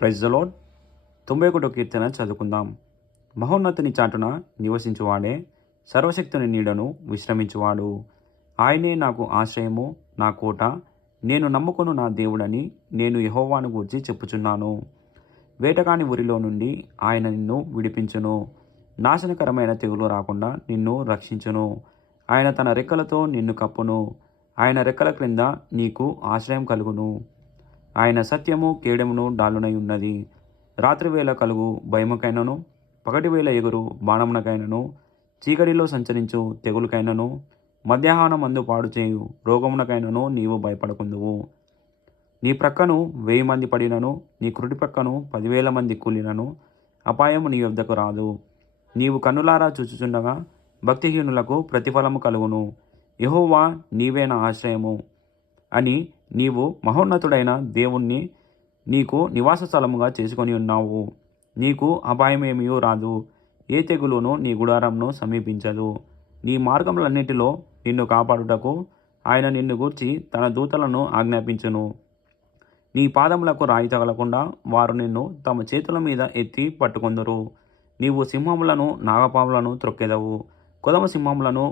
Praise the lord. 91వ కీర్తన చదువుకుందాం. మహోన్నతుని చాటున నివసించువాడే, సర్వశక్తుని నీడను విశ్రమించువాడు. ఆయనే నాకు ఆశ్రయము, నా కోట, నేను నమ్ముకొను నా దేవుడని నేను యెహోవాను గూర్చి చెప్పుచున్నాను. వేటగాని ఊరిలో నుండి ఆయన నిన్ను విడిపించును. నాశనకరమైన తెగులు రాకుండా నిన్ను రక్షించును. ఆయన తన రెక్కలతో నిన్ను కప్పును. ఆయన రెక్కల క్రింద నీకు ఆశ్రయం కలుగును. ఆయన సత్యము కేడెమును డాలునై ఉన్నది. రాత్రివేళ కలుగు భయముకైనను, పగటివేళ ఎగురు బాణమునకైనను, చీకటిలో సంచరించు తెగులుకైనను, మధ్యాహ్నమందు పాడు చేయు రోగమునకైనను నీవు భయపడకుందువు. నీ ప్రక్కను 1000 మంది పడినను, నీ కుడి ప్రక్కను 10,000 మంది కూలినను అపాయము నీ యొద్దకు రాదు. నీవు కన్నులారా చూచుచుండగా భక్తిహీనులకు ప్రతిఫలము కలుగును. యెహోవా నీవే నా ఆశ్రయము అని నీవు మహోన్నతుడైన దేవుణ్ణి నీకు నివాస స్థలముగా చేసుకొని ఉన్నావు. నీకు అపాయమేమీ రాదు. ఏ తెగులును నీ గుడారంను సమీపించదు. నీ మార్గములన్నిటిలో నిన్ను కాపాడుటకు ఆయన నిన్ను గూర్చి తన దూతలను ఆజ్ఞాపించును. నీ పాదములకు రాయి తగలకుండా వారు నిన్ను తమ చేతుల మీద ఎత్తి పట్టుకొందురు. నీవు సింహములను నాగపాములను త్రొక్కెదవు. కొదమ సింహములను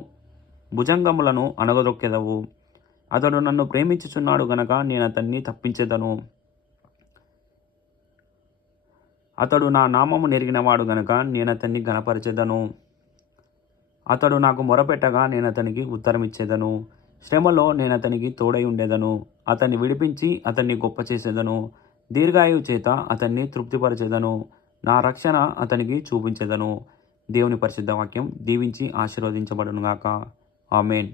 భుజంగములను అణగదొక్కెదవు. అతడు నన్ను ప్రేమించుచున్నాడు గనక నేను అతన్ని తప్పించెదను. అతడు నా నామము నెరిగినవాడు గనక నేను అతన్ని ఘనపరచెదను. అతడు నాకు మొరపెట్టగా నేను అతనికి ఉత్తరమిచ్చేదను. శ్రమలో నేను అతనికి తోడై ఉండేదను. అతన్ని విడిపించి అతన్ని గొప్ప చేసేదను. దీర్ఘాయువు చేత అతన్ని తృప్తిపరచెదను. నా రక్షణ అతనికి చూపించెదను. దేవుని పరిశుద్ధ వాక్యం దీవించి ఆశీర్వదించబడునుగాక. ఆమేన్.